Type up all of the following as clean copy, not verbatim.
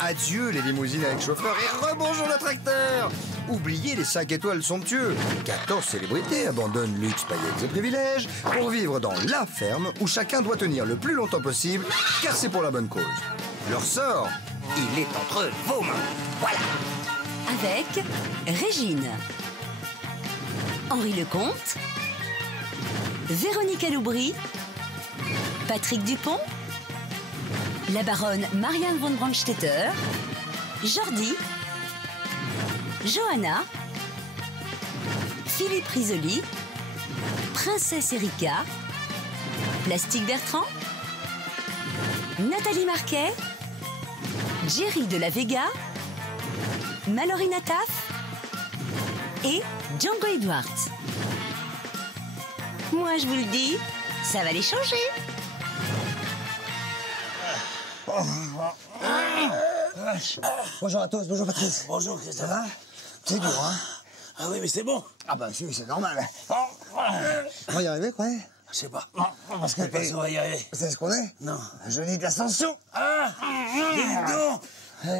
Adieu les limousines avec chauffeur et rebonjour le tracteur. Oubliez les 5 étoiles somptueux. 14 célébrités abandonnent luxe, paillettes et privilèges pour vivre dans la ferme où chacun doit tenir le plus longtemps possible car c'est pour la bonne cause. Leur sort, il est entre vos mains. Voilà. Avec Régine, Henri Lecomte, Véronique Aloubry, Patrick Dupont, la baronne Marianne von Brandstetter, Jordi, Johanna, Philippe Risoli, Princesse Erika, Plastique Bertrand, Nathalie Marquet, Jerry de la Vega, Mallory Nataf et Django Edwards. Moi, je vous le dis, ça va les changer. Bonjour à tous, bonjour Patrice. Bonjour, Christophe. Ça va? C'est dur, hein? Ah oui, mais c'est bon. Ah bah si, c'est normal. On va y arriver, quoi? Je sais pas. Parce que... Parce qu'on va y arriver. Vous savez ce qu'on est? Non. Un génie de l'ascension. Ah, dis donc.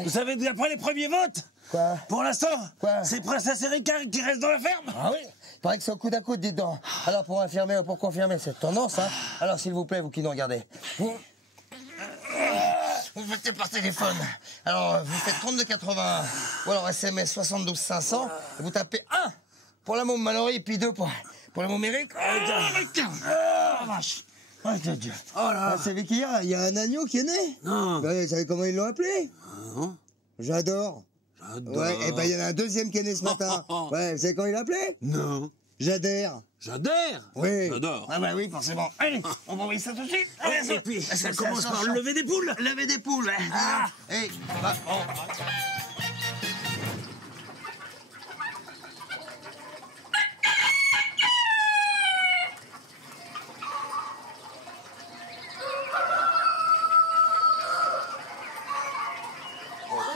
Vous savez, après les premiers votes, Quoi? pour l'instant, Quoi? c'est Princesse Erika qui reste dans la ferme. Ah oui? Il paraît que c'est au coude à coude, dites donc. Alors pour affirmer ou pour confirmer cette tendance, hein, alors s'il vous plaît, vous qui nous regardez, vous faites par téléphone. Alors vous faites 32,80 ou alors SMS 72 500, et vous tapez 1 pour la môme Mallory et puis 2 pour la môme Eric. Ah, vache. Oh, Dieu. Oh là. Vous savez qu'il y a un agneau qui est né? Non. Bah, vous savez comment ils l'ont appelé? Non. J'adore. J'adore. Ouais, et ben il y en a un deuxième qui est né ce matin. Ouais, vous savez comment il l'a appelé? Non. J'adhère. J'adore. Oui. J'adore. Ah bah oui, forcément. Allez, on va envoyer ça tout de suite. Allez, Et puis, ça c'est commence par ascension. lever des poules. Lever des poules. Ah. Et bah,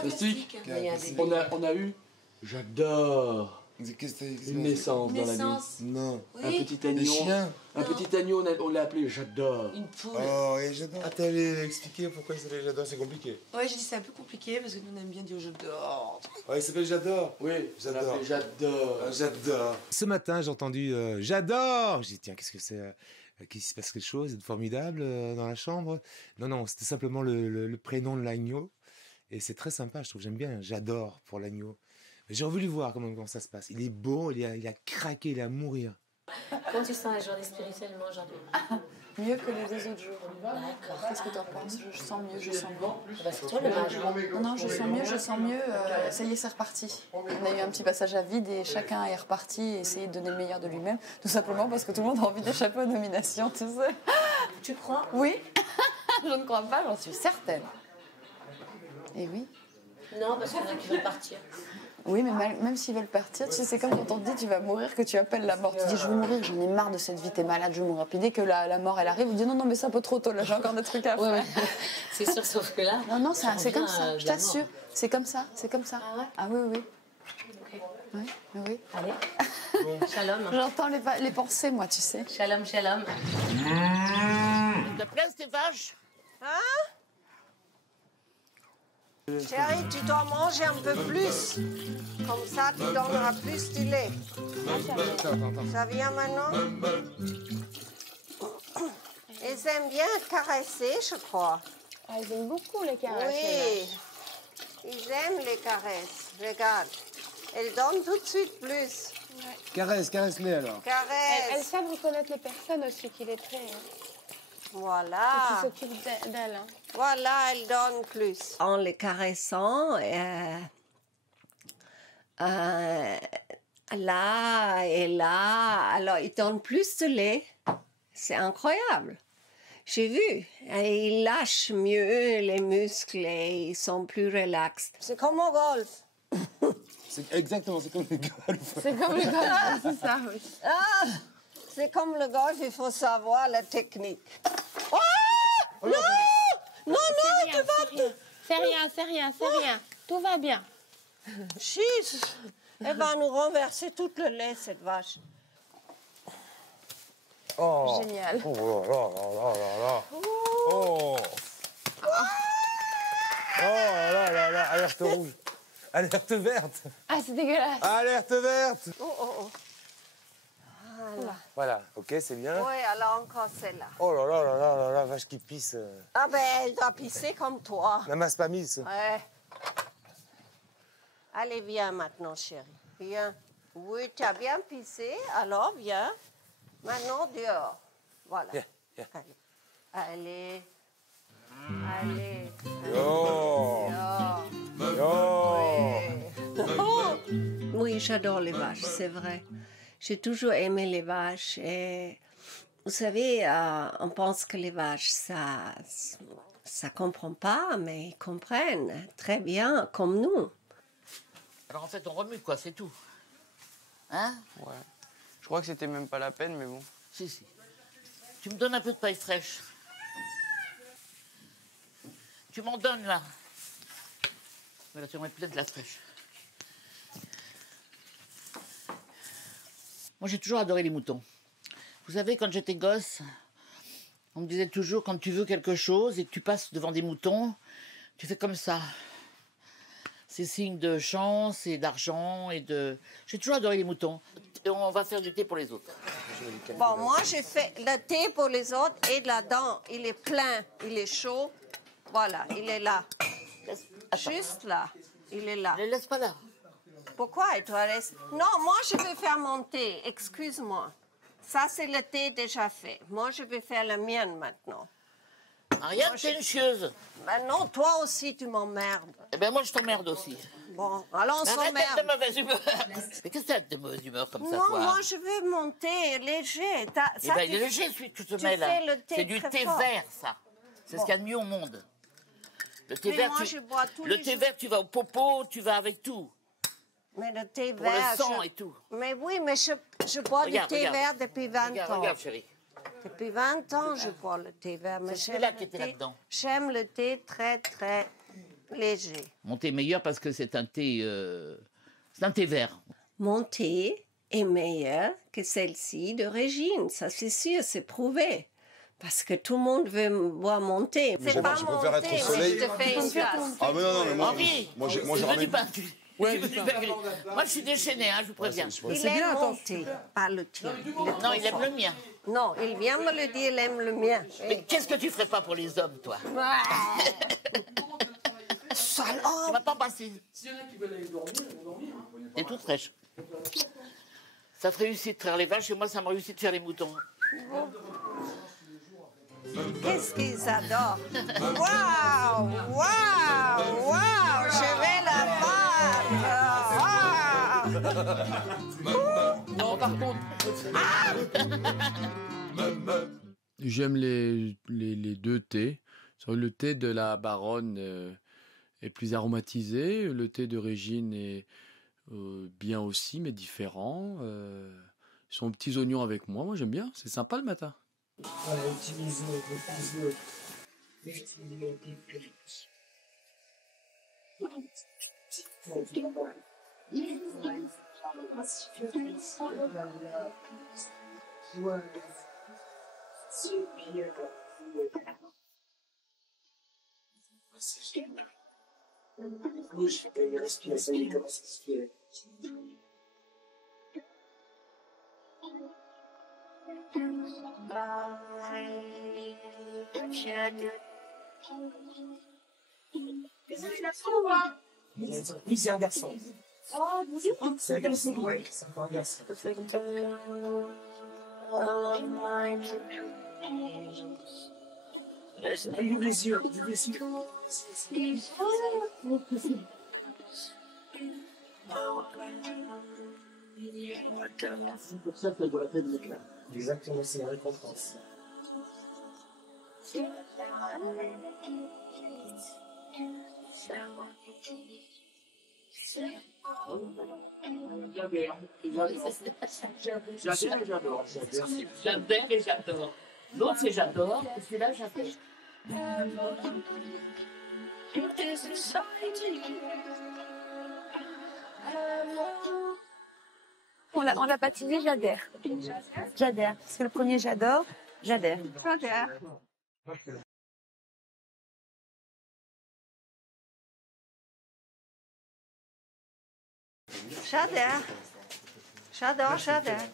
Plastique, on a eu, j'adore, une naissance dans la vie. Non. Un petit agneau. chien. Un petit agneau, on l'a appelé j'adore. Une poule. Oh, et j'adore. Ah, t'allais expliquer pourquoi il s'appelle J'adore, c'est compliqué. Ouais, j'ai dit c'est un peu compliqué parce que nous on aime bien dire je dors. Ouais, il s'appelle J'adore. Oui, J'adore. J'adore. Ah, j'adore. Ce matin, j'ai entendu J'adore. J'ai dit, tiens, qu'est-ce que c'est qu'il se passe quelque chose de formidable dans la chambre? Non, c'était simplement le prénom de l'agneau. Et c'est très sympa, je trouve, j'aime bien. J'adore pour l'agneau. Mais j'ai voulu voir comment ça se passe. Il est beau, il a craqué, il est à mourir. Comment tu sens la journée spirituellement aujourd'hui? Mieux que les deux autres jours. D'accord. Qu'est-ce que tu en penses? Je sens mieux, je sens mieux. Ah bah c'est toi le mage. Non, je sens mieux. Ça y est, c'est reparti. On a eu un petit passage à vide et chacun est reparti et essayé de donner le meilleur de lui-même. Tout simplement parce que tout le monde a envie d'échapper aux nominations, tu sais. Tu crois? Oui. Je ne crois pas, j'en suis certaine. Et oui. Non, parce qu'il y en a qui veulent partir. Oui, mais même s'ils veulent partir, tu sais, c'est comme quand on te dit tu vas mourir, que tu appelles la mort. Tu dis je veux mourir, j'en ai marre de cette vie, t'es malade, je veux mourir. Puis dès que la mort elle arrive, on dit non, mais c'est un peu trop tôt, là j'ai encore des trucs à faire. Ouais. C'est sûr, sauf que là. Non, c'est comme ça, je t'assure. C'est comme ça, c'est comme ça. Ah ouais? Ah oui, oui. Ok. Oui. Allez. Shalom. J'entends les pensées, moi, tu sais. Shalom, shalom. T'es prêt, Stéphane? Hein? Chérie, tu dois manger un peu plus. Comme ça, tu donneras plus du lait. Ça vient maintenant? Ils aiment bien caresser, je crois. Ah, ils aiment beaucoup les caresses. Oui, ils aiment les caresses. Regarde, elles donnent tout de suite plus. caresse-les alors. Caresses. Elles savent reconnaître les personnes aussi qui les traitent. Voilà. Qui s'occupent d'elles. Hein. Voilà, elles donnent plus. En les caressant, là et là, alors ils donnent plus de lait. C'est incroyable. J'ai vu. Et ils lâchent mieux les muscles et ils sont plus relax. C'est comme au golf. Exactement, c'est comme le golf. C'est comme le golf, c'est ça, oui. Ah, c'est comme le golf, il faut savoir la technique. Oh non, non, tu vas... C'est rien. Tout va bien. Chut, elle va nous renverser tout le lait, cette vache. Oh. Génial. Oh là là là là là. Oh. Oh là là là. alerte rouge. Alerte verte. Ah, c'est dégueulasse. Alerte verte. Oh, oh, oh. Voilà. Voilà, ok, c'est bien. Oui, alors encore celle-là. Oh là là là là là là, vache qui pisse. Ah ben, elle doit pisser comme toi. N'amasse pas mise. Ouais. Allez, viens maintenant, chérie. Viens. Oui, tu as bien pissé, alors viens. Maintenant, dehors. Voilà. Viens, viens. Allez. Allez. Yo. Yo. Oui, j'adore les vaches, c'est vrai. J'ai toujours aimé les vaches et vous savez, on pense que les vaches, ça comprend pas, mais ils comprennent très bien, comme nous. Alors en fait, on remue quoi, c'est tout. Hein? Ouais. Je crois que c'était même pas la peine, mais bon. Si, si. Tu me donnes un peu de paille fraîche. Tu m'en donnes là. Voilà, tu en mets plein de la fraîche. Moi, j'ai toujours adoré les moutons. Vous savez, quand j'étais gosse, on me disait toujours, quand tu veux quelque chose et que tu passes devant des moutons, tu fais comme ça. C'est signe de chance et d'argent et de... J'ai toujours adoré les moutons. Et on va faire du thé pour les autres. Bon, moi, j'ai fait le thé pour les autres et là-dedans, il est plein, il est chaud. Voilà, il est là. Juste là, il est là. Ne laisse pas là. Pourquoi il doit rester? Non, moi, je vais faire mon thé, excuse-moi. Ça, c'est le thé déjà fait. Moi, je vais faire le mien maintenant. Ariane, t'es une chieuse. Ben non, toi aussi, tu m'emmerdes. Eh ben moi, je t'emmerde aussi. Bon, alors on s'emmerde. Arrête d'être de mauvaise humeur. Mais qu'est-ce que t'as de mauvaise humeur comme ça, non, toi? Non, moi, je veux mon thé léger. Eh ben, il est léger, celui que tu te mets là. C'est du thé vert, ça. C'est ce qu'il y a de mieux au monde. Le thé vert, moi, je bois tous le les thé jours. vert, tu vas au popo, tu vas avec tout. Mais le thé Pour vert... le sang et tout. Mais oui, mais je bois du thé vert depuis 20 ans. Regarde, chérie. Depuis 20 ans, je bois le thé vert. C'est celui-là qui était là-dedans. J'aime le thé très, très léger. Mon thé est meilleur parce que c'est un thé... c'est un thé vert. Mon thé est meilleur que celle-ci de Régine. Ça, c'est sûr, c'est prouvé. Parce que tout le monde veut boire mon thé. C'est pas mon thé, mais je te fais une tasse. Ah, mais non, mais moi, Henri, moi, j'ai tu veux ramené... du pain, moi, je suis déchaînée, hein, je vous préviens. Il aime mon thé, pas le tien. Non, il aime le mien. Non, il vient me le dire, il aime le mien. Mais qu'est-ce que tu ferais pas pour les hommes, toi? Salope! Tu vas pas passer. S'il y en a qui veulent aller dormir, ils vont dormir. T'es toute fraîche. Ça te réussit de traire les vaches et moi, ça me réussit de faire les moutons. Qu'est-ce qu'ils adorent! Waouh! Waouh! Waouh! Je vais la battre! Non, par contre... J'aime les deux thés. Le thé de la baronne est plus aromatisé. Le thé de Régine est bien aussi, mais différent. Ils sont aux petits oignons avec moi. Moi, j'aime bien. C'est sympa le matin. Voilà, utilisez le bouche, et respiration, il commence à se faire. Oui, c'est un garçon. C'est un garçon, oui, c'est un garçon. Ouvre les yeux, ouvre les yeux. C'est pour ça que doit être là. Exactement, c'est la récompense. J'adore. J'adore et j'adore. L'autre, c'est j'adore. Et celui-là, j'adore. On l'a baptisé J'adhère. J'adhère. Parce que le premier j'adore, j'adhère. J'adhère. J'adore. J'adore, j'adore.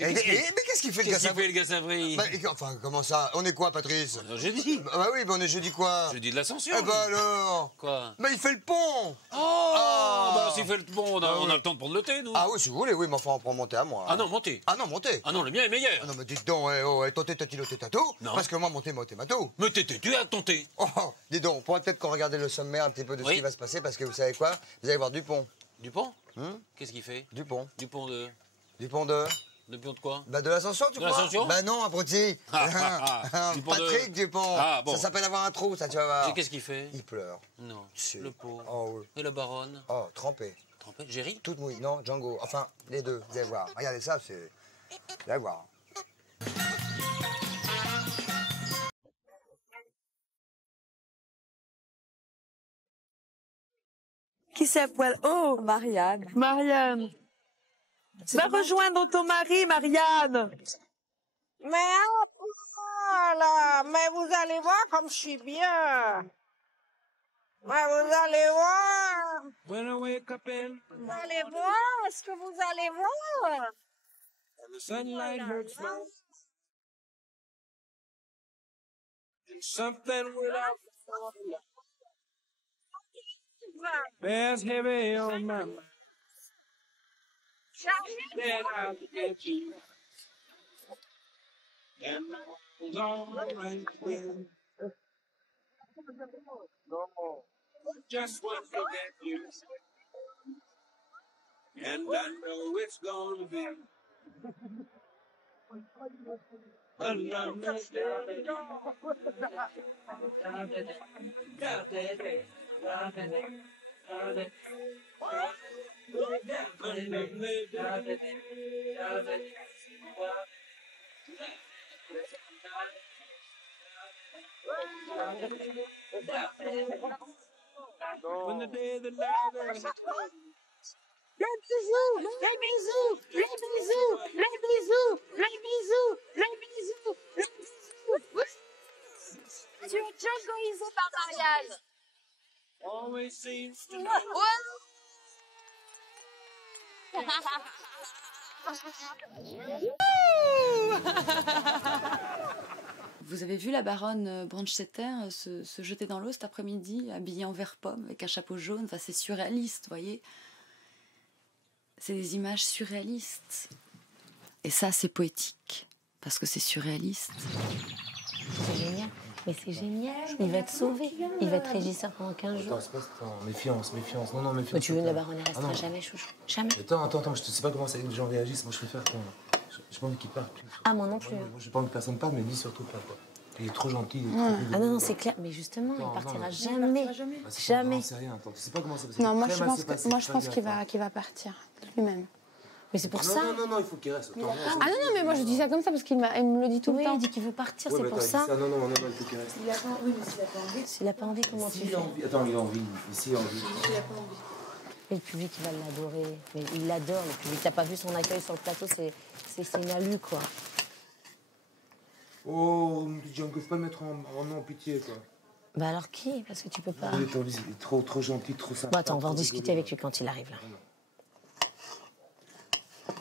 Mais qu'est-ce qu'il fait le gars Qu'est-ce qu'il fait le gars Savry? Enfin, comment ça? On est quoi, Patrice? On est jeudi. Bah oui, on est jeudi quoi? Jeudi de l'Ascension. Eh bah alors? Quoi? Bah il fait le pont! Oh bah s'il fait le pont, on a le temps de prendre le thé, nous. Ah oui, si vous voulez, oui, mais enfin, on prend monter à moi. Ah non, monter. Ah non, monter. Ah non, le mien est meilleur. Ah non, mais dites donc, tonté, tatilo, tato. Non. Parce que moi, monter, mato. Mais tu as ton thé. Oh, dis donc, on pourrait peut-être qu'on regarde le sommaire un petit peu de ce qui va se passer, parce que vous savez quoi? Vous allez voir Dupont. Dupont? Qu'est-ce qu'il fait? Dupont. Dupont de... Dupont de... Dupont de quoi? Bah de l'Ascension, tu De crois? l'Ascension? Bah non, abruti. Dupont Patrick Dupont. Ah, bon. Ça s'appelle avoir un trou, ça, tu vas voir. Et qu'est-ce qu'il fait? Il pleure. Non. C'est- Le pauvre. Oh oui. Et la baronne? Oh, trempé. Trempé? Géry? Toute mouille. Non, Django. Enfin, les deux, vous allez voir. Regardez ça, c'est... Vous allez voir. Qui s'appelle? Oh, Marianne. Marianne. Va rejoindre ton mari, Marianne. Mais voilà, mais vous allez voir comme je suis bien. Mais vous allez voir. Vous allez voir ce que vous allez voir. Bears heavy on my mind. Then I'll get you. And I'm all right with no, just one look at you. And I know it's gonna be another when the day the light is Les bisous, les bisous, les bisous, les bisous, les bisous, les bisous, les bisous. Tu es déjà égoïsé par Marianne. always seems to Vous avez vu la baronne Brandstetter se jeter dans l'eau cet après-midi, habillée en vert pomme, avec un chapeau jaune. Enfin, c'est surréaliste, vous voyez. C'est des images surréalistes. Et ça, c'est poétique, parce que c'est surréaliste. C'est génial. Mais c'est génial. Il va être sauvé. Il va être régisseur pendant 15 jours. Attends, méfiance. Non, méfiance. Mais tu veux, la baronne, elle restera jamais, chouchou. Jamais. Attends, je sais pas comment les gens réagissent. Moi, je préfère qu'on... J'ai pas envie qu'il parte. Ah, moi non plus. Moi, j'ai pas envie que personne parte, mais dis surtout pas, quoi. Il est trop gentil. Ah non, c'est clair. Mais justement, il partira jamais. Jamais. C'est rien, attends. Tu sais pas comment ça va se Non, moi je pense qu'il va partir lui-même. Mais c'est pour ça. Non, il faut qu'il reste. Attends, Ah non, mais moi je dis ça comme ça parce qu'il me le dit tout le temps. Il dit qu'il veut partir, Ouais, c'est mais pour attends, ça. il dit ça. Non, il faut qu'il reste. Oui, mais s'il a pas envie. S'il a pas envie, comment tu fais? Attends, il a envie. Ici, il a envie. Et le public, il va l'adorer. Mais il l'adore, le public. T'as pas vu son accueil sur le plateau, c'est une alu, quoi. Oh, John, faut pas le mettre en pitié, quoi. Bah alors qui? Parce que tu peux pas. Il est trop gentil, trop sympa. Bon, attends, on va en discuter avec lui quand il arrive, là.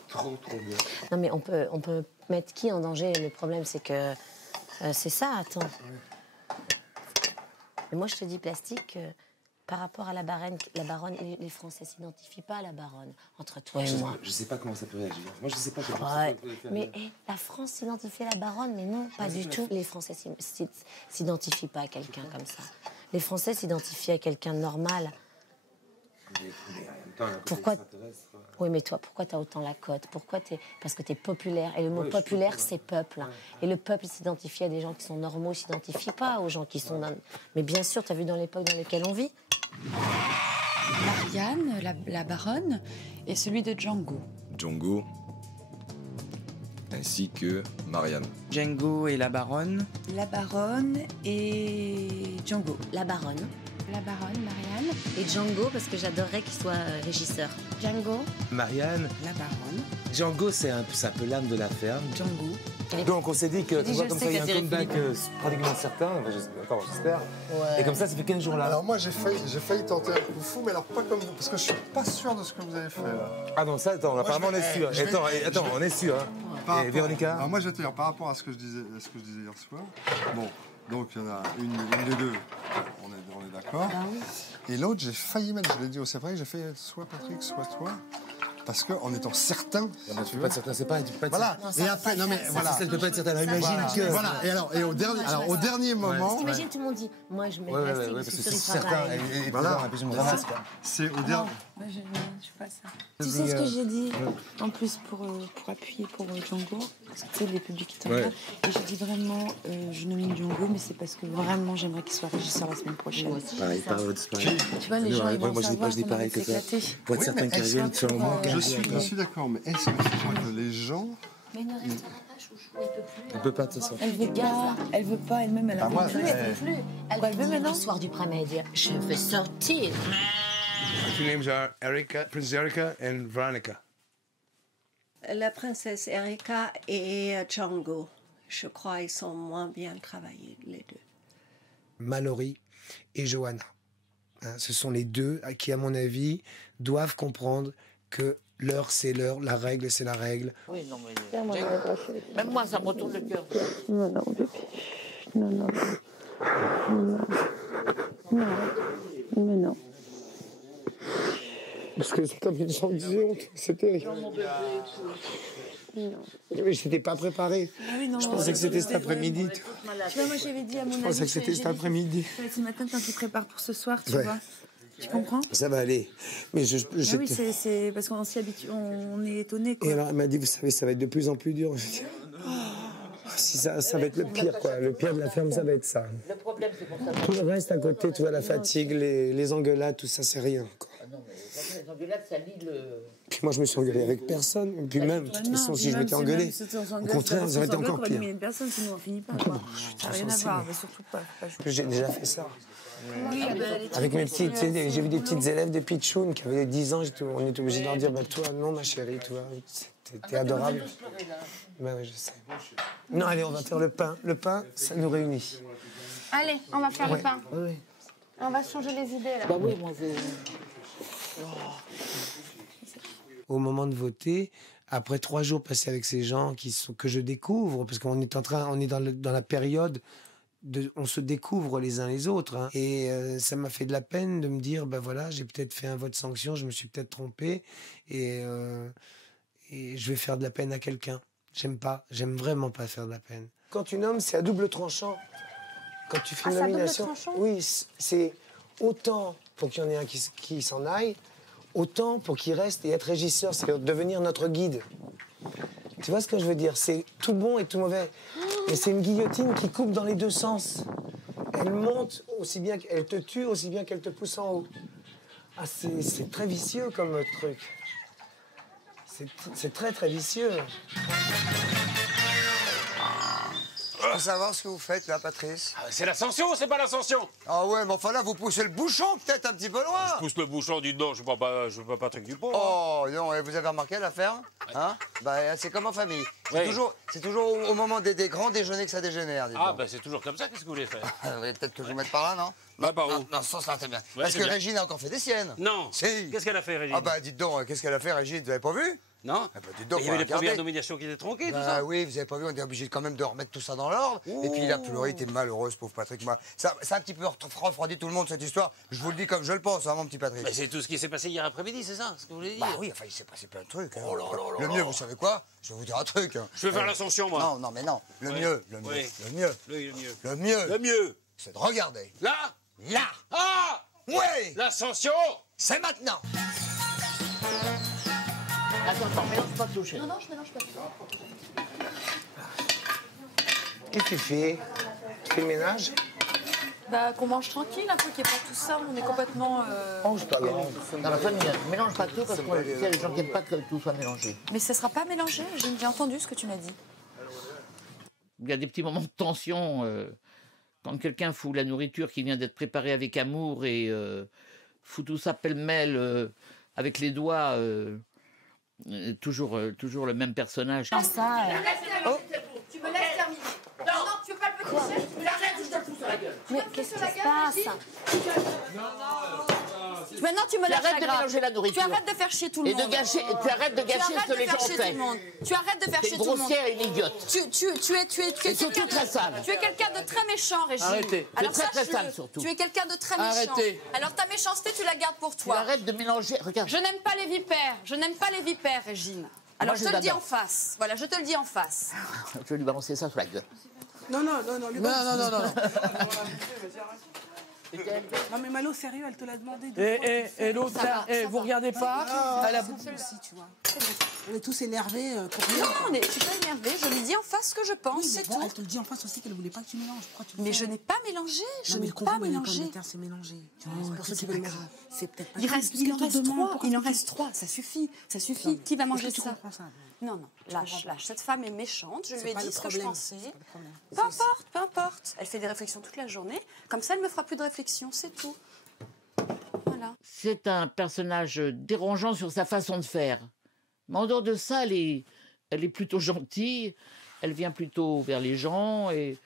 Trop bien. Non, mais on peut mettre qui en danger? Le problème, c'est que... c'est ça, attends. Mais moi, je te dis, Plastique, par rapport à la baronne, les Français s'identifient pas à la baronne, entre toi et moi. Je sais pas comment ça peut réagir. Moi, je sais pas comment Ouais, ça peut faire. mais la France s'identifie à la baronne, mais non, pas du tout. Les Français s'identifient pas à quelqu'un comme ça. Les Français s'identifient à quelqu'un de normal. Mais en même temps, la Pourquoi? extraterrestre, quoi. Oui, mais toi, pourquoi t'as autant la cote? Parce que t'es populaire. Et le mot populaire, c'est peuple. Et le peuple s'identifie à des gens qui sont normaux, il s'identifie pas aux gens qui sont... Mais bien sûr, t'as vu dans l'époque dans laquelle on vit. Marianne, la baronne, et celui de Django. Django, ainsi que Marianne. Django et la baronne. La baronne et Django. La baronne. La baronne, Marianne. Et Django, parce que j'adorerais qu'il soit régisseur. Django. Marianne. La baronne. Django, c'est un peu l'âme de la ferme. Django. Donc on s'est dit que, tu vois, comme ça, il y a un comeback pratiquement certain. J'espère. Ouais. Et comme ça fait 15 jours là. Alors moi, j'ai failli tenter un coup fou, mais alors pas comme vous, parce que je suis pas sûr de ce que vous avez fait là. Ah non, ça, attends, apparemment on est sûr. Attends, on est sûr. Hein. Et Véronica? Alors moi, je vais te dire, par rapport à ce que je disais hier soir, bon, donc il y en a une des deux, on est d'accord. Ah oui. Et l'autre, j'ai failli mettre, je l'ai dit au séparé, j'ai fait soit Patrick, soit toi. Parce qu'en étant certain. Tu peux pas être certain, c'est pas. Voilà. Et après, non mais voilà. Ça ne peut pas être certain. Alors imagine que. Voilà. Et au dernier moment. T'imagines, tout le monde dit, moi je mets Ouais, plastique parce parce que que c'est sur certain. il Et voilà. Et puis je me ramasse quoi. C'est au dernier. Moi, je suis pas ça. Tu sais ce que j'ai dit en plus pour appuyer pour Django, c'était les publics qui t'envoient. Et j'ai dit vraiment, je nomine Django, mais c'est parce que vraiment j'aimerais qu'il soit régisseur la semaine prochaine. Pareil. Tu vois, les gens ils vont savoir je dis pareil que toi. Pour être certain qu'ils reviennent sur le moment. Je suis d'accord, mais est-ce que tu crois que les gens. Mais ne restera pas, chouchou, elle peut plus. Elle peut pas, de toute façon. Elle veut pas, elle-même, elle a moi, plus. Elle veut plus. Elle veut maintenant. Le soir du premier dire, je veux sortir. Two names are Erika, Princess Erika and Veronica. La princesse Erika et Django, je crois ils sont moins bien travaillés, les deux. Mallory et Johanna. Hein, ce sont les deux qui, à mon avis, doivent comprendre que l'heure, c'est l'heure, la règle, c'est la règle. Oui, non, mais... Même moi, ça me retourne le cœur. Non, bébé. Non. Mais non. Parce que c'est comme une sanction, c'est terrible. Mais je n'étais pas préparé. Je pensais que c'était cet après-midi. Tu vois, moi j'avais dit à mon ami. Je pensais que c'était cet après-midi. Ce matin, quand tu prépares pour ce soir, tu vois. Tu comprends? Ça va aller. Mais oui, c'est parce qu'on s'y habitue, on est étonné. Et alors, elle m'a dit, vous savez, ça va être de plus en plus dur. Je dis, si ça va être le pire, quoi. Le pire de la ferme, ça va être ça. Le problème, c'est qu'on s'appelle. Tout le reste à côté, tu vois, la fatigue, les engueulades, tout ça, c'est rien, quoi. Ah non, mais les engueulades, ça lie le. Puis moi, je me suis engueulé avec personne. Et puis même, de toute façon, si je m'étais engueulé, au contraire, ça aurait été encore pire. Il y a une personne, sinon on finit pas. Ça n'a rien à voir, mais surtout pas. J'ai déjà fait ça. Oui, avec mes petites, tu sais, j'ai vu des petites élèves des pitchounes qui avaient 10 ans, on était obligé de leur dire, bah toi, non, ma chérie, toi, t'es adorable. Bah oui, je sais. Non, allez, on va faire le pain. Le pain, ça nous réunit. Allez, on va faire le pain. Oui. On va changer les idées, là. Bah oui, moi, Au moment de voter, après 3 jours passés avec ces gens que je découvre, parce qu'on est dans la période on se découvre les uns les autres. Hein. Et ça m'a fait de la peine de me dire, ben voilà, j'ai peut-être fait un vote sanction, je me suis peut-être trompé, et je vais faire de la peine à quelqu'un. J'aime vraiment pas faire de la peine. Quand tu nommes, c'est à double tranchant. Quand tu fais une nomination, oui, c'est autant pour qu'il y en ait un qui s'en aille, autant pour qu'il reste et être régisseur, c'est devenir notre guide. Tu vois ce que je veux dire? C'est tout bon et tout mauvais. Et c'est une guillotine qui coupe dans les deux sens. Elle monte aussi bien qu'elle te tue, aussi bien qu'elle te pousse en haut. Ah, c'est très vicieux comme truc. C'est très, très vicieux. Je peux savoir ce que vous faites là, Patrice? C'est l'ascension ou c'est pas l'ascension? Ah ouais, mais enfin là, vous poussez le bouchon peut-être un petit peu loin. Je pousse le bouchon, dis donc, je veux pas Patrick Dupont. Oh non, et vous avez remarqué l'affaire? Hein? Bah, c'est comme en famille. C'est toujours au moment des grands déjeuners que ça dégénère. Ah bah c'est toujours comme ça, qu'est-ce que vous voulez faire? Peut-être que je vous mette par là, non? Bah par où? Non, ce sens-là, c'est bien. Ouais, Parce que bien. Régine a encore fait des siennes. Non. Si. Qu'est-ce qu'elle a fait, Régine? Ah bah dites donc, qu'est-ce qu'elle a fait, Régine? Vous avez pas vu? Non. Ah bah, dites donc, il y avait les regardez. premières nominations qui étaient tronquées, tout Bah ça. oui, vous avez pas vu, on était obligé quand même de remettre tout ça dans l'ordre. Et puis il a pleuré, il était malheureux, ce pauvre Patrick. Ça a un petit peu refroidi tout le monde, cette histoire. Je vous le dis comme je le pense, hein, mon petit Patrick. Mais c'est tout ce qui s'est passé hier après-midi, c'est ça ce que vous voulez dire? Bah oui, enfin, il s'est passé plein de trucs. Hein. Le mieux, vous savez quoi? Je vais vous dire un truc. Hein. Je vais faire l'ascension, moi. Non, mais non. Le Oui. mieux, Oui. le mieux, c'est de regarder. Là? Là! Ah! Ouais! L'ascension! C'est maintenant! Attends, mélange pas tout, chérie. Non, je mélange pas. Qu'est-ce que tu fais? Tu fais le ménage? Bah, qu'on mange tranquille, un peu, qu'il n'y ait pas tout ça, on est complètement. Oh, c'est pas grave. Dans la famille, mélange pas tout parce que il y a des gens qui n'aiment pas que tout soit mélangé. Mais ça sera pas mélangé, j'ai entendu ce que tu m'as dit. Il y a des petits moments de tension quand quelqu'un fout la nourriture qui vient d'être préparée avec amour et fout tout ça pêle-mêle avec les doigts. Toujours le même personnage. Ah, ça. Oh, Mais qu'est-ce qui se passe? Maintenant, tu me lâches arrêtes la de grappe. mélanger la nourriture. Tu arrêtes de faire chier tout le Et monde. tu arrêtes de gâcher ce que les gens ont fait. Tu arrêtes de faire T'es chier tout le monde. grossière et une idiote. Tu es Et surtout très sale. Tu es quelqu'un de très méchant, Régine. Arrêtez. Alors C'est très, très sache-le, sale, surtout. Tu es quelqu'un de très méchant. Arrêtez. Alors ta méchanceté, tu la gardes pour toi. Tu arrêtes de mélanger. Regarde. Je n'aime pas les vipères. Je n'aime pas les vipères, Régine. Alors Moi, je te le dis l'adore. en face. Voilà, je te le dis en face. Je vais lui balancer ça sur la gueule. Non. Non. Non, mais Malo, sérieux, elle te l'a demandé. Et l'autre, vous regardez pas elle a... Celle-ci, tu vois. On est tous énervés pour rien. Non, je suis pas énervée. Je lui dis en face ce que je pense, Oui, mais c'est bon, tout. elle te le dit en face aussi qu'elle voulait pas que tu mélanges. Pourquoi tu le Mais fais je n'ai pas mélangé. Je n'ai pas mélangé. C'est mélangé. Tu vois, c'est pour ça c'est que pas tu grave. C'est peut-être pas Il grave, reste, parce qu'elle te demande il en reste 3. Ça suffit. Ça suffit. Qui va manger tu ça? comprends ça? Non, lâche. Cette femme est méchante. Je lui ai pas dit le ce que je problème. pensais. C'est pas le problème. Peu importe. Elle fait des réflexions toute la journée. Comme ça, elle me fera plus de réflexions. C'est tout. Voilà. C'est un personnage dérangeant sur sa façon de faire. Mais en dehors de ça, elle est plutôt gentille. Elle vient plutôt vers les gens et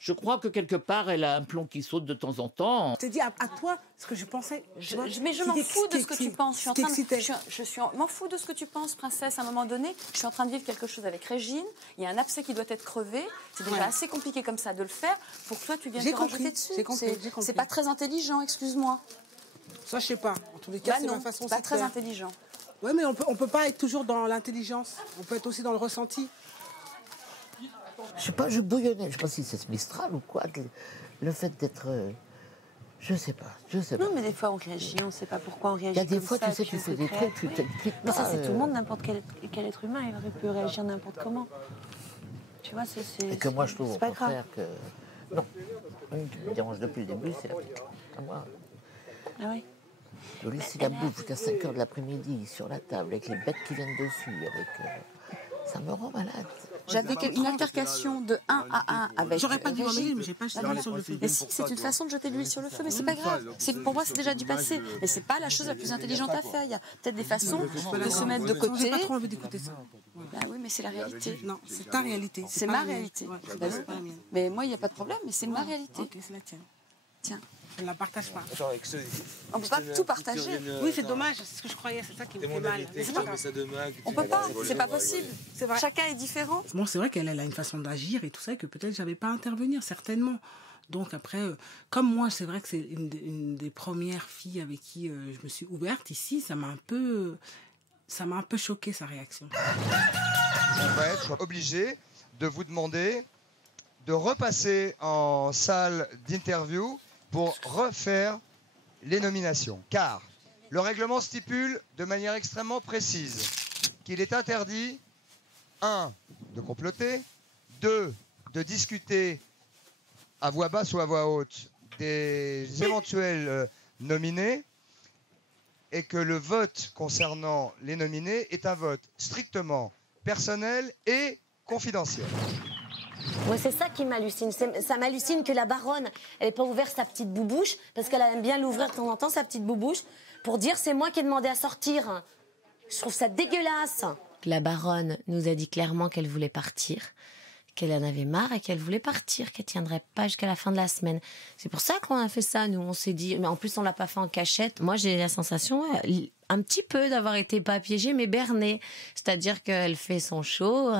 je crois que quelque part, elle a un plomb qui saute de temps en temps. Je t'ai dit à toi ce que je pensais. Mais je m'en fous de ce que tu penses. Je m'en fous de ce que tu penses, princesse. À un moment donné, je suis en train de vivre quelque chose avec Régine. Il y a un abcès qui doit être crevé. C'est déjà assez compliqué comme ça de le faire pour que toi, tu viennes te rajouter dessus. J'ai compris. C'est pas très intelligent, excuse-moi. Ça, je sais pas. En tous les cas, c'est non, ma façon de pas très faire. intelligent. Oui, mais on peut pas être toujours dans l'intelligence. On peut être aussi dans le ressenti. Je sais pas, je bouillonnais. Je sais pas si c'est ce Mistral ou quoi. Le fait d'être... je sais pas. Non, mais des fois, on réagit, on sait pas pourquoi on réagit. Il y a des comme fois, ça, tu sais, puis tu on fais se des crée trucs, tu après. t'expliques Mais ça, pas, c'est tout le monde, n'importe quel être humain, il peut réagir n'importe comment. Tu vois, c'est. Et que moi, je trouve au c'est pas grave. contraire que... Non. Une qui me dérange depuis le début, c'est la petite. À moi. Ah oui. Je laisse la bouffe jusqu'à 5 h de l'après-midi sur la table avec les bêtes qui viennent dessus. Ça me rend malade. J'avais une altercation de 1 à 1 avec. J'aurais pas dû m'en mêler, Régine. mais j'ai pas jeté l'huile sur le feu. Mais si, c'est une façon de jeter de l'huile sur le feu, mais c'est pas grave. Pour moi, c'est déjà du passé. Mais c'est pas la chose la plus intelligente à faire. Il y a peut-être des façons de se mettre de côté. J'ai pas trop envie d'écouter ça. Bah oui, mais c'est la réalité. Non, c'est ta réalité. C'est pas ma la mienne. réalité. Ouais, Bah c'est oui. pas la mienne. Mais moi, il n'y a pas de problème, mais c'est ma réalité. Ok, c'est la tienne. Tiens. Je ne la partage pas. On peut pas tout partager. Oui, c'est dommage, c'est ce que je croyais, c'est ça qui me fait mal. Mais c'est pas grave. On peut pas, c'est pas possible. C'est vrai. Chacun est différent. Bon, c'est vrai qu'elle a une façon d'agir et tout ça, et que peut-être j'avais pas à intervenir, certainement. Donc après, comme moi, c'est vrai que c'est une des premières filles avec qui je me suis ouverte ici, ça m'a un peu choqué sa réaction. On va être obligé de vous demander de repasser en salle d'interview pour refaire les nominations. Car le règlement stipule de manière extrêmement précise qu'il est interdit 1. de comploter, 2. de discuter à voix basse ou à voix haute des éventuels nominés, et que le vote concernant les nominés est un vote strictement personnel et confidentiel. Moi, c'est ça qui m'hallucine. Ça m'hallucine que la baronne, elle n'ait pas ouvert sa petite boubouche, parce qu'elle aime bien l'ouvrir de temps en temps, sa petite boubouche, pour dire c'est moi qui ai demandé à sortir. Je trouve ça dégueulasse. La baronne nous a dit clairement qu'elle voulait partir, qu'elle en avait marre et qu'elle voulait partir, qu'elle tiendrait pas jusqu'à la fin de la semaine. C'est pour ça qu'on a fait ça, nous. On s'est dit, mais en plus on l'a pas fait en cachette. Moi, j'ai la sensation un petit peu d'avoir été pas piégée, mais bernée. C'est-à-dire qu'elle fait son show.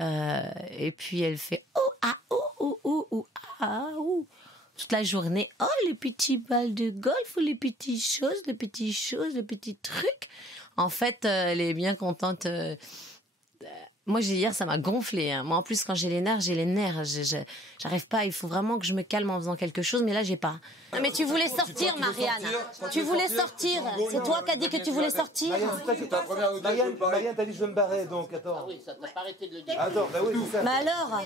Et puis elle fait oh ah oh ah oh toute la journée. Oh, les petits balles de golf, les petites choses, les petits trucs. En fait, elle est bien contente. Moi, hier, ça m'a gonflé. Hein. Moi, en plus, quand j'ai les nerfs. J'arrive pas. Il faut vraiment que je me calme en faisant quelque chose, mais là, j'ai pas. Non, mais tu voulais sortir, Marianne. Tu voulais sortir. C'est toi qui as dit que tu voulais sortir. Marianne, t'as dit je veux me barrer, donc attends. Ah oui, ça t'a pas arrêté de le dire. Attends, bah oui, c'est ça. Mais alors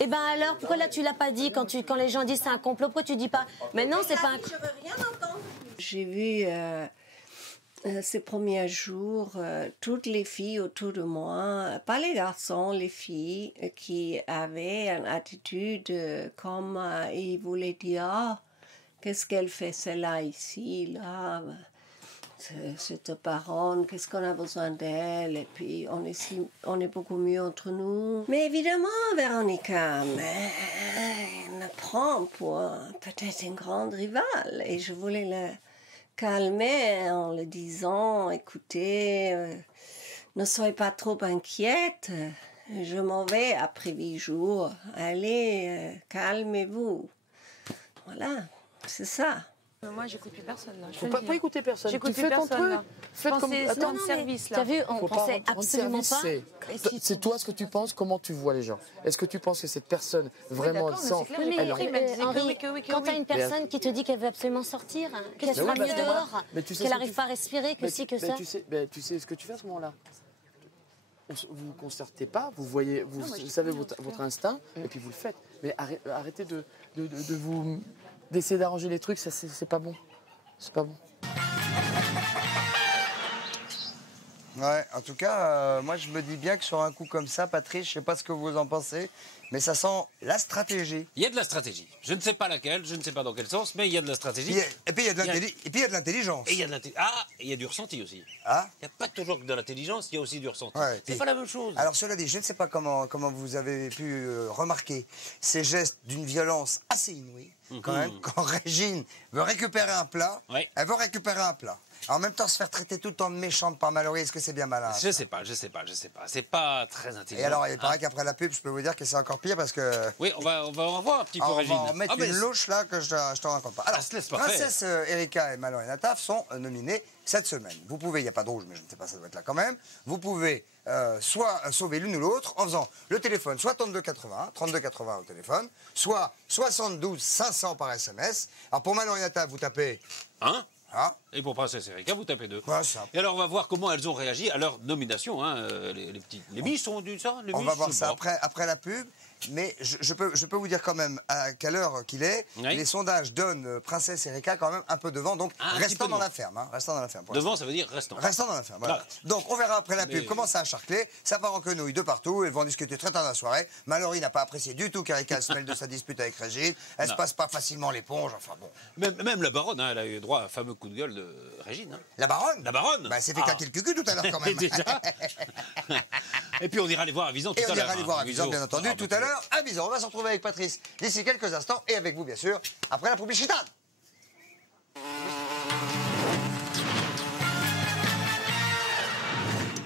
Eh ben alors, pourquoi là, tu l'as pas dit quand les gens disent c'est un complot, pourquoi tu dis pas? Mais non, c'est pas un... Je veux rien entendre. J'ai vu ces premiers jours toutes les filles autour de moi, pas les garçons, les filles qui avaient une attitude comme ils voulaient dire qu'est-ce qu'elle fait celle-là ici, là. cette baronne, qu'est-ce qu'on a besoin d'elle, et puis on est beaucoup mieux entre nous. Mais évidemment, Véronica me prend pour peut-être une grande rivale, et je voulais la calmer en lui disant, écoutez, ne soyez pas trop inquiète, je m'en vais après 8 jours, allez, calmez-vous. Voilà, c'est ça. Moi, j'écoute plus personne. Là. Faut pas écouter personne. J'écoute Tu plus fais ton personne. truc. Faites comme. Attends, service là. T'as vu, on Faut pensait pas rendre absolument service, pas. C'est toi ce que tu penses, comment tu vois les gens. Est-ce que tu penses que cette personne vraiment elle sent elle Henri, quand t'as une personne qui te dit qu'elle veut absolument sortir, qu'elle sera mieux dehors, qu'elle n'arrive pas à respirer, que si, que ça. Tu sais ce que tu fais à ce moment-là. Vous ne concertez pas, vous voyez, vous savez votre instinct, et puis vous le faites. Mais arrêtez d'essayer d'arranger les trucs, ça c'est pas bon. C'est pas bon. Ouais, en tout cas, moi je me dis bien que sur un coup comme ça, Patrice, je sais pas ce que vous en pensez, mais ça sent la stratégie. Il y a de la stratégie. Je ne sais pas laquelle, je ne sais pas dans quel sens, mais il y a de la stratégie. Et puis il y a de l'intelligence. Et il y a de l'intelligence. Ah, et il y a du ressenti aussi. Ah. Il n'y a pas toujours que de l'intelligence, il y a aussi du ressenti. Ouais, c'est pas la même chose. Alors cela dit, je ne sais pas comment vous avez pu remarquer ces gestes d'une violence assez inouïe, quand même, quand Régine veut récupérer un plat, elle veut récupérer un plat. En même temps, se faire traiter tout le temps de méchante par Mallory, est-ce que c'est bien malin? Je sais pas. C'est pas très intelligent. Et alors, il paraît qu'après la pub, je peux vous dire que c'est encore pire parce que... Oui, on va en voir un petit peu, Régine. On va en mettre une louche là que je te raconte pas. Alors, Princesse Erika et Mallory Nataf sont nominés cette semaine. Vous pouvez, il n'y a pas de rouge, mais je ne sais pas, ça doit être là quand même. Vous pouvez soit sauver l'une ou l'autre en faisant le téléphone, soit 3280 au téléphone, soit 72 500 par SMS. Alors pour Mallory Nataf, vous tapez 1. Et pour Princesse Erika, vous tapez 2. Ouais, ça. Et alors, on va voir comment elles ont réagi à leur nomination. Hein, les biches sont du ça. On va voir ça après la pub. Mais je peux vous dire quand même à quelle heure qu'il est. Oui. Les sondages donnent Princesse Erika quand même un peu devant. Donc restons dans la ferme. Hein, restons dans la ferme. Devant, ça veut dire restant. Restons dans la ferme. Voilà. Donc on verra après la pub comment ça a charclé. Ça part en quenouille de partout. Ils vont discuter très tard dans la soirée. Mallory n'a pas apprécié du tout qu'Erika se mêle de sa dispute avec Régine. Elle se passe pas facilement l'éponge. Enfin bon. Même la baronne, hein, elle a eu droit à un fameux coup de gueule de Régine. Hein. La baronne? La baronne. Bah, elle s'est fait claquer le cul tout à l'heure quand même. Déjà. Et puis on ira les voir à Visan tout à l'heure. Et on ira les voir à Visan, bien entendu, tout à l'heure à Visan. On va se retrouver avec Patrice d'ici quelques instants et avec vous, bien sûr, après la publicité.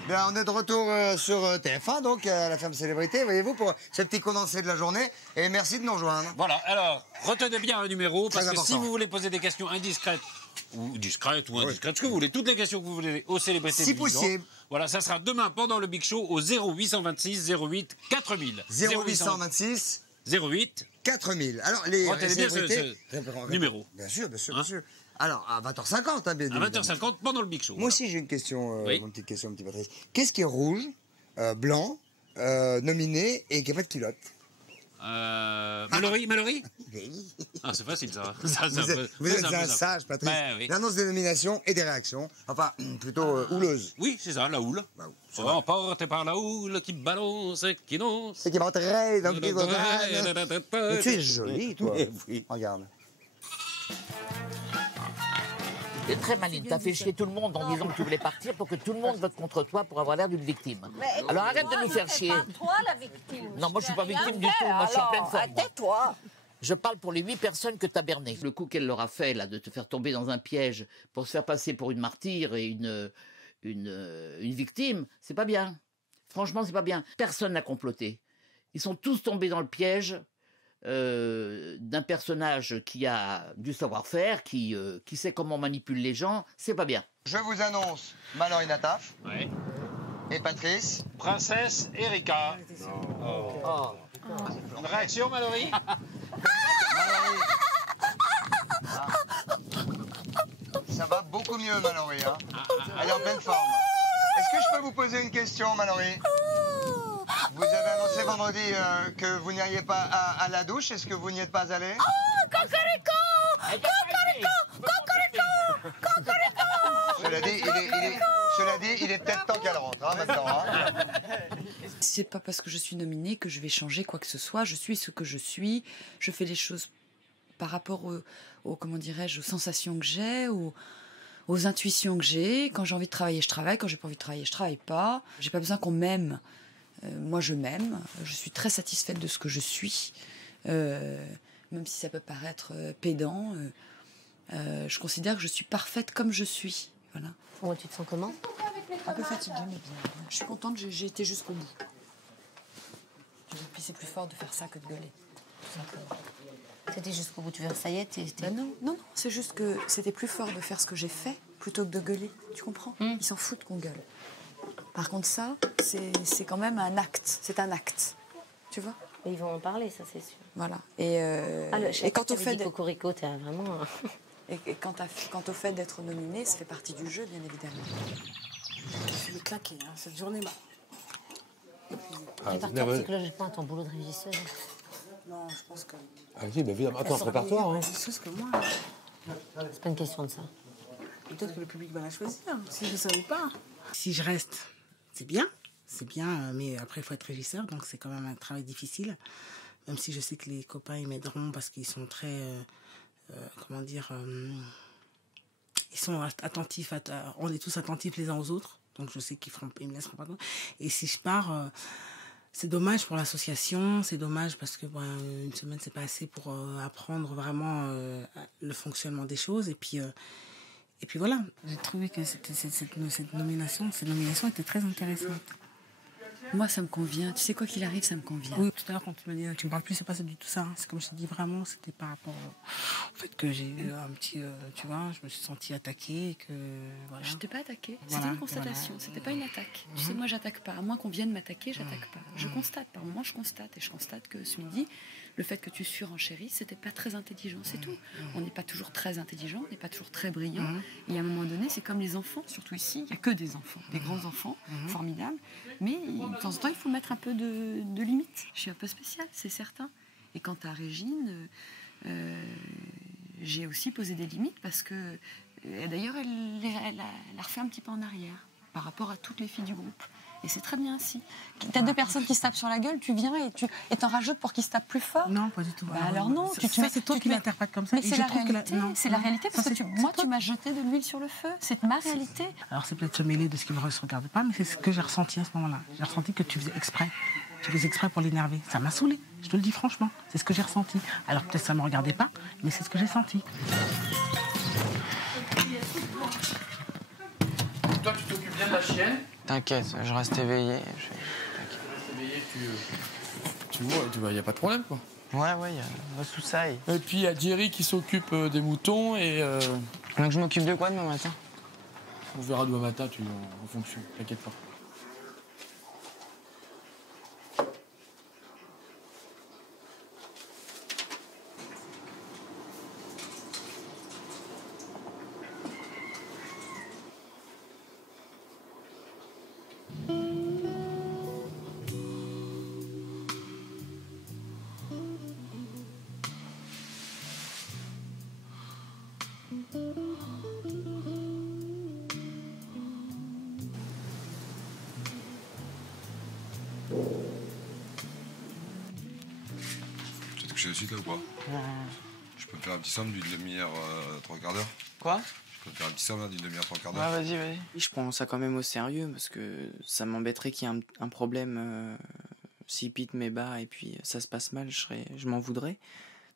Bien, on est de retour sur TF1, donc à la ferme célébrité, voyez-vous, pour ce petit condensé de la journée. Et merci de nous rejoindre. Voilà, alors, retenez bien un numéro, parce Très que important. si vous voulez poser des questions indiscrètes, ou discrètes, ou indiscrètes, ce que vous voulez, toutes les questions que vous voulez aux célébrités Si de Visan, possible. voilà, ça sera demain pendant le Big Show au 0826 08 4000. 0826 08 4000. Alors, les retenez bien célébrités... numéro. Bien sûr, bien sûr. Alors, à 20h50, hein, bien À 20h50 pendant le Big Show. Moi aussi, j'ai une question, Oui. mon petite question, petit Patrice. Qu'est-ce qui est rouge, blanc, nominé et qui n'a pas de culotte? Mallory Ah, c'est facile ça. Vous êtes un sage, Patrice. Oui. L'annonce des nominations et des réactions. Enfin, plutôt houleuses. Oui, c'est ça, la houle. Emporté par la houle qui balance et qui danse. C'est qui m'entraîne dans le pied de Mais tu es jolie, toi. Oui. Regarde. Tu es très maligne. Tu as fait chier tout le monde en disant que tu voulais partir pour que tout le monde vote contre toi pour avoir l'air d'une victime. Alors arrête de nous faire chier. C'est pas toi la victime. Non, moi je suis pas victime du tout. Moi je suis en pleine forme. Tais-toi. Je parle pour les 8 personnes que tu as bernées. Le coup qu'elle leur a fait, là, de te faire tomber dans un piège pour se faire passer pour une martyre et une victime, c'est pas bien. Franchement, c'est pas bien. Personne n'a comploté. Ils sont tous tombés dans le piège d'un personnage qui a du savoir-faire, qui sait comment manipule les gens. C'est pas bien. Je vous annonce Mallory Nataf. Oui. Et Patrice. Princesse Erika. Une réaction, Mallory? Ça va beaucoup mieux, Mallory. Hein. Elle est en pleine forme. Est-ce que je peux vous poser une question, Mallory? Vous avez annoncé vendredi que vous n'iriez pas à la douche. Est-ce que vous n'y êtes pas allé? Cela dit, il est peut-être temps qu'elle rentre, hein, maintenant. Hein. C'est pas parce que je suis nominée que je vais changer quoi que ce soit. Je suis ce que je suis. Je fais les choses par rapport aux comment dirais-je, aux sensations que j'ai, aux aux intuitions que j'ai. Quand j'ai envie de travailler, je travaille. Quand j'ai pas envie de travailler, je travaille pas. J'ai pas besoin qu'on m'aime. Moi, je m'aime. Je suis très satisfaite de ce que je suis. Même si ça peut paraître pédant, je considère que je suis parfaite comme je suis. Voilà. Bon, tu te sens comment? Un peu fatiguée, mais bien. Je suis contente, j'ai été jusqu'au bout. Et puis c'est plus fort de faire ça que de gueuler. Tout simplement. C'était jusqu'au bout, tu veux dire, ça y est, Ben non, c'est juste que c'était plus fort de faire ce que j'ai fait plutôt que de gueuler. Tu comprends? Ils s'en foutent qu'on gueule. Par contre, ça, c'est quand même un acte. C'est un acte. Tu vois? Mais ils vont en parler, ça, c'est sûr. Voilà. Et quant au fait de Cocorico, t'es vraiment... et quant au fait d'être nominé, ça fait partie du jeu, bien évidemment. Je vais claquer, hein, cette journée-là. Prépare-toi psychologiquement à ton boulot de régisseuse. Non, je pense que... Ah oui, bah évidemment. Attends, prépare-toi. Hein. Régisseuse que moi. C'est pas une question de ça. Peut-être que le public va la choisir, si je ne savais pas. Si je reste, c'est bien, mais après, il faut être régisseur, donc c'est quand même un travail difficile. Même si je sais que les copains, ils m'aideront parce qu'ils sont très... comment dire... ils sont attentifs, on est tous attentifs les uns aux autres, donc je sais qu'ils me laisseront pas compte. Et si je pars... c'est dommage pour l'association, c'est dommage parce que une semaine, c'est pas assez pour apprendre vraiment le fonctionnement des choses. Et puis voilà, j'ai trouvé que cette nomination était très intéressante. Moi, ça me convient. Tu sais, quoi qu'il arrive, ça me convient. Oui, tout à l'heure, quand tu me dis, tu me parles plus, c'est pas ça du tout ça. C'est comme je te dis, vraiment, c'était par rapport au fait que j'ai eu un petit, tu vois, je me suis sentie attaquée, que voilà. Je t'ai pas attaquée. Voilà, C'était une constatation. voilà. C'était pas une attaque. Tu sais, moi, j'attaque pas. À moins qu'on vienne m'attaquer, j'attaque pas. Je constate. Par moments, je constate. Et je constate que ce midi, le fait que tu surenchérisses, c'était pas très intelligent. C'est tout. On n'est pas toujours très intelligent, on n'est pas toujours très brillant. Et à un moment donné, c'est comme les enfants, surtout ici, il n'y a que des enfants, des grands enfants, formidables. Mais de temps en temps, il faut mettre un peu de limite. Je suis un peu spéciale, c'est certain. Et quant à Régine, j'ai aussi posé des limites parce que, d'ailleurs, elle a refait un petit peu en arrière par rapport à toutes les filles du groupe. Et c'est très bien ainsi. T'as deux personnes qui se tapent sur la gueule, tu viens et t'en rajoutes pour qu'ils se tapent plus fort. Non, pas du tout. Alors non, c'est toi qui l'interprètes comme ça. Mais c'est la réalité. C'est la réalité parce que moi, tu m'as jeté de l'huile sur le feu. C'est ma réalité. Alors c'est peut-être se mêler de ce qui ne me regarde pas, mais c'est ce que j'ai ressenti à ce moment-là. J'ai ressenti que tu faisais exprès. Tu faisais exprès pour l'énerver. Ça m'a saoulée, je te le dis franchement. C'est ce que j'ai ressenti. Alors peut-être ça ne me regardait pas, mais c'est ce que j'ai senti. Toi, tu t'occupes bien de la chienne. T'inquiète, je reste éveillé. Tu vois, il n'y a pas de problème, quoi. Ouais, il y a no souci. Et puis, il y a Jerry qui s'occupe des moutons et... Donc je m'occupe de quoi demain matin? On verra demain matin, en fonction, t'inquiète pas. Tu as touché dessus, toi, ou quoi? Je peux me faire un petit somme d'une demi-heure, trois quarts d'heure? Quoi? Je peux me faire un petit somme là, d'une demi-heure, trois quarts d'heure? Ouais, vas-y. Je prends ça quand même au sérieux parce que ça m'embêterait qu'il y ait un problème si Pete met bas et puis ça se passe mal, je m'en voudrais.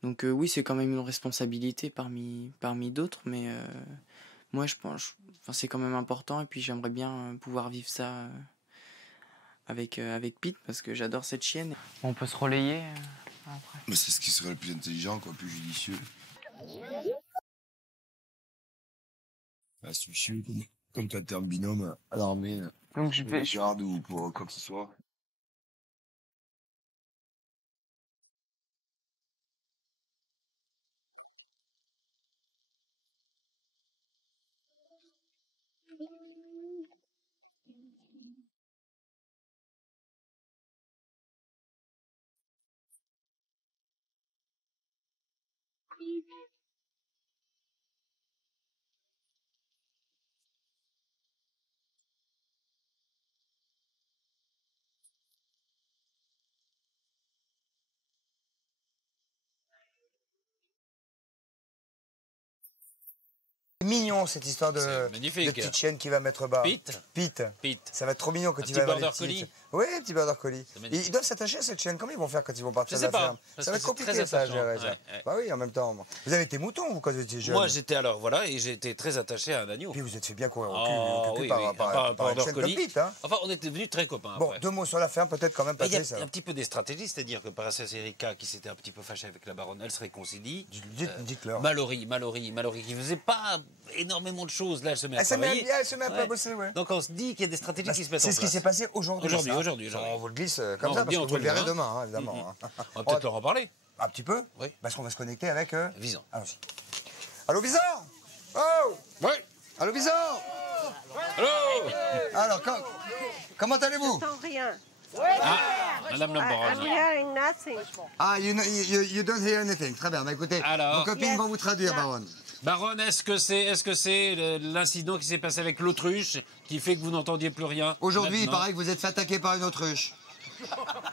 Donc oui, c'est quand même une responsabilité parmi d'autres, mais moi je pense, c'est quand même important et puis j'aimerais bien pouvoir vivre ça avec Pete parce que j'adore cette chienne. On peut se relayer après. Mais c'est ce qui serait le plus intelligent, quoi, plus judicieux. Astucieux, comme toi t'es un binôme à l'armée. Donc je vais... Garde ou pour quoi que ce soit. Mignon, mignon cette histoire de petite chienne qui va mettre bas. Pete. Ça va être trop mignon quand il va avoir des border collie. Oui, petit border collie. Ils doivent s'attacher à cette chienne. Comment ils vont faire quand ils vont partir de la ferme? Ça va être compliqué ça à gérer. Bah oui, en même temps. Vous avez été mouton, vous, quand vous étiez jeune? Moi, j'étais alors, voilà, et j'ai été très attaché à un agneau. Puis vous êtes fait bien courir au cul par une chienne comme Pete. Enfin, on était devenus très copains. Bon, 2 mots sur la ferme, peut-être quand même, Il y a Patrice. un petit peu des stratégies, c'est-à-dire que Princesse Erika, qui s'était un petit peu fâchée avec la baronne, elle se réconcilie. Dites-leur. Mallory, qui faisait pas énormément de choses, là, elle se met à travailler. Elle se met un peu à bosser, ouais. Donc on se dit qu'il y a des stratégies qui se mettent en place. C'est ce qui s'est passé aujourd'hui. Aujourd'hui. On vous le glisse comme ça, parce que vous le verrez demain, hein, évidemment. On va peut-être leur en parler. Un petit peu? Oui. Parce qu'on va se connecter avec... Visan. Allons-y. Allô, Visan? Oh! Oui. Allô, Visan? Allô? Alors, comment allez-vous? Je n'entends rien. Madame la baronne. I'm hearing nothing. Ah, you don't hear anything. Très bien. Bah, écoutez, vos copines vont vous traduire, baronne. Baronne, est-ce que c'est l'incident qui s'est passé avec l'autruche qui fait que vous n'entendiez plus rien? Aujourd'hui, il paraît que vous êtes fait attaquer par une autruche.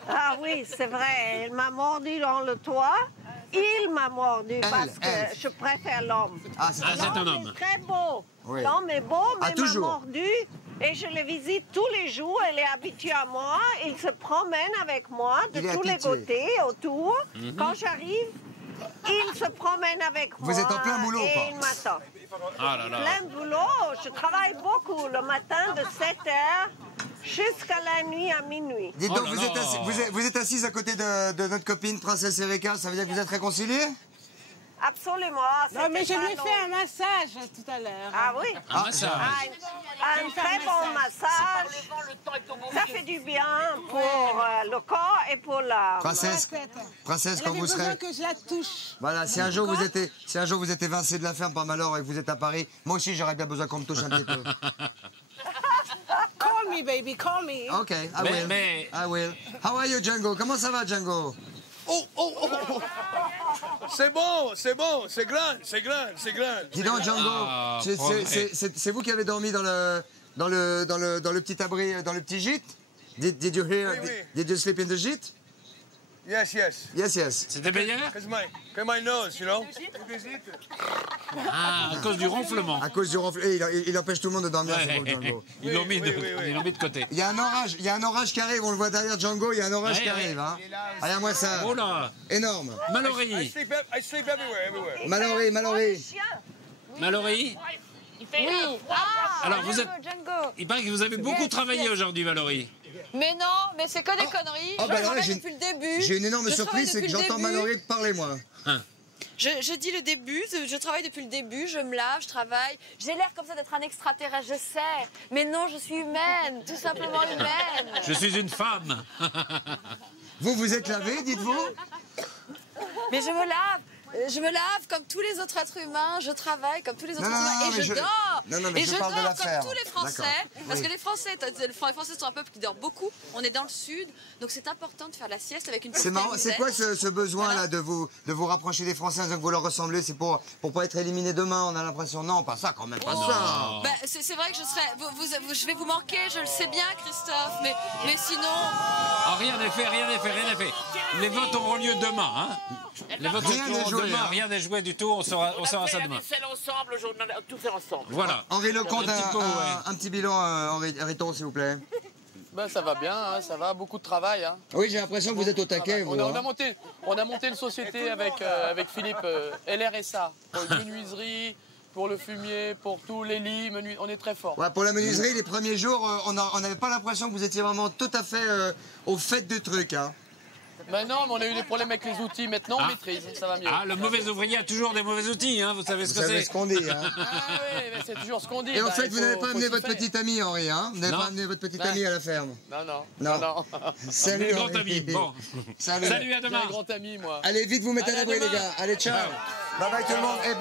Ah oui, c'est vrai. Elle m'a mordu dans le toit. Il m'a mordu parce que je préfère l'homme. Ah, c'est un homme. L'homme est très beau. Oui. L'homme est beau, mais il m'a toujours. mordu. Et je le visite tous les jours. Elle est habituée à moi. Il se promène avec moi de tous les côtés, autour. Quand j'arrive, il se promène avec moi. Vous êtes en plein boulot, et quoi. il m'attend. Ah là là. Plein boulot. Je travaille beaucoup le matin de 7h jusqu'à la nuit à minuit. Dites donc, vous êtes assise à côté de notre copine, Princesse Erika. Ça veut dire que vous êtes réconciliés? Absolument. Non, mais je lui ai fait un massage tout à l'heure. Ah oui? Un massage. Un très bon massage. Ça fait du bien pour le corps et pour la Princesse, quand vous serez... que je la touche. Voilà, si un jour vous êtes évincé de la ferme par malheur et que vous êtes à Paris, moi aussi j'aurais bien besoin qu'on me touche un petit peu. Call me, baby, call me. Ok, I will. How are you, Django? Comment ça va, Django? Oh. C'est bon, c'est grand. Dis donc, Django, c'est vous qui avez dormi dans le petit abri, dans le petit gîte? Did you sleep in the gîte? Yes. C'était meilleur? Cause my nose, you know. Ah, à cause du ronflement. À cause du ronflement. Il empêche tout le monde de dormir, ce pauvre Django. Ils l'ont mis de côté. Il y a un orage qui arrive, on le voit derrière Django, il y a un orage qui arrive. Hein. Regarde-moi ça. Oh là. Énorme. Mallory. I sleep everywhere. Mallory. Oui. Alors, il paraît que vous avez beaucoup travaillé aujourd'hui, Mallory. Mais non, mais c'est que des conneries. Oh, je travaille depuis le début. J'ai une énorme surprise, c'est que j'entends Mallory parler, moi. Je dis le début, je travaille depuis le début, je me lave, je travaille. J'ai l'air comme ça d'être un extraterrestre, je sais. Mais non, je suis humaine, tout simplement humaine. Je suis une femme. Vous êtes lavé, dites-vous? Mais je me lave. Je me lave comme tous les autres êtres humains, je travaille comme tous les autres êtres humains et je dors. Et je dors comme tous les Français. Parce que les Français sont un peuple qui dort beaucoup. On est dans le sud, donc c'est important de faire la sieste avec une petite. C'est marrant. C'est quoi ce besoin-là de vous rapprocher des Français, que vous leur ressemblez? C'est pour pas être éliminé demain, on a l'impression. Non, pas ça quand même, pas ça. Ben, c'est vrai que je vais vous manquer, je le sais bien, Christophe, mais sinon. Ah, rien n'est fait. Les votes auront lieu demain, hein. Les votes auront demain, rien n'est joué du tout, on saura ça demain. Ensemble, on a tout fait ensemble. Voilà. Henri Lecomte, un petit bilan, Henri Riton, s'il vous plaît. Ben, ça va bien, hein, ça va, beaucoup de travail. Hein. Oui, j'ai l'impression que vous êtes au taquet. On a monté une société avec Philippe, LRSA, pour les menuiseries, pour le fumier, pour tous les lits, on est très fort. Ouais, pour la menuiserie, les premiers jours, on n'avait pas l'impression que vous étiez vraiment tout à fait au fait du truc. Hein. Ben non, mais on a eu des problèmes avec les outils. Maintenant, on maîtrise, ça va mieux. Ah, le mauvais ouvrier a toujours des mauvais outils, hein. Vous savez ce que c'est. Vous savez ce qu'on dit, hein. Ah oui, mais c'est toujours ce qu'on dit. Et en fait, vous n'avez pas amené votre petite amie, Henri, hein. Vous n'avez pas amené votre petite amie à la ferme. Non. Salut, grand ami. Bon. Salut, à demain. Grand ami, moi. Allez, vite, vous mettez à l'abri, les gars. Allez, ciao. Bye bye tout le monde. Et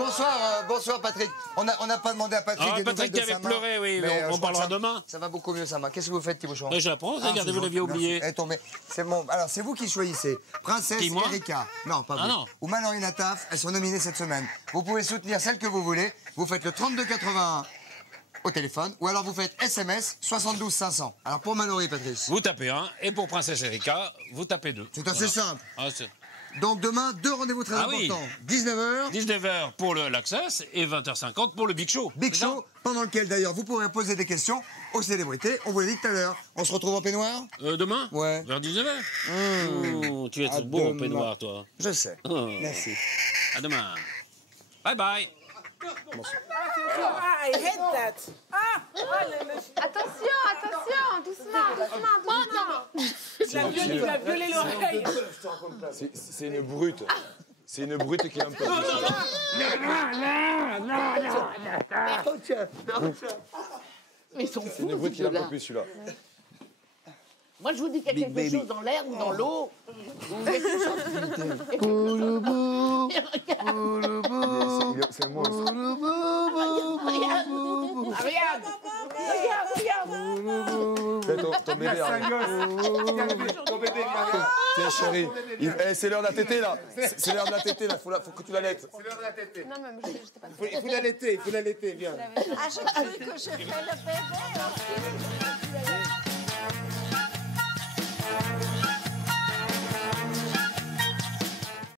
bonsoir Patrick. On n'a pas demandé à Patrick des Patrick nouvelles qui de avait sa main. pleuré, oui. On parlera demain. Ça va beaucoup mieux, sa main. Qu'est-ce que vous faites, Thibauchon? Je la prends, regardez, vous l'aviez oublié. Elle est tombée. C'est bon. Alors, c'est vous qui choisissez. Princesse Qui, moi Erika. Non, pas vous. Non. Ou Mallory Nataf. Elles sont nominées cette semaine. Vous pouvez soutenir celle que vous voulez. Vous faites le 3281 au téléphone. Ou alors vous faites SMS 72 500. Alors, pour Mallory, Patrice. Vous tapez 1. Et pour Princesse Erika, vous tapez 2. C'est assez simple. Donc demain, 2 rendez-vous très importants. 19h. 19h pour l'Access et 20h50 pour le Big Show. Big Show, pendant lequel d'ailleurs vous pourrez poser des questions aux célébrités. On vous l'a dit tout à l'heure. On se retrouve en peignoir demain. Ouais. Vers 19h. Tu es trop beau en peignoir, toi. Je sais. Merci. À demain. Bye bye. I hate that. Attention, doucement. Il a violé l'oreille. C'est une brute. C'est une brute qui est un peu... Mais ils sont C'est fous, une brute qui est un là. peu plus, celui-là. Moi, je vous dis qu'il y a quelque chose dans l'air ou dans l'eau. C'est un monstre. Regarde. Ton bébé, ton bébé, tiens, chérie. C'est l'heure de la tétée, là. C'est l'heure de la tétée, là. Faut que tu l'allaites. C'est l'heure de la tétée. Non, mais j'étais pas... Il faut l'allaiter, viens. Ah, j'ai cru que je fais le bébé aussi.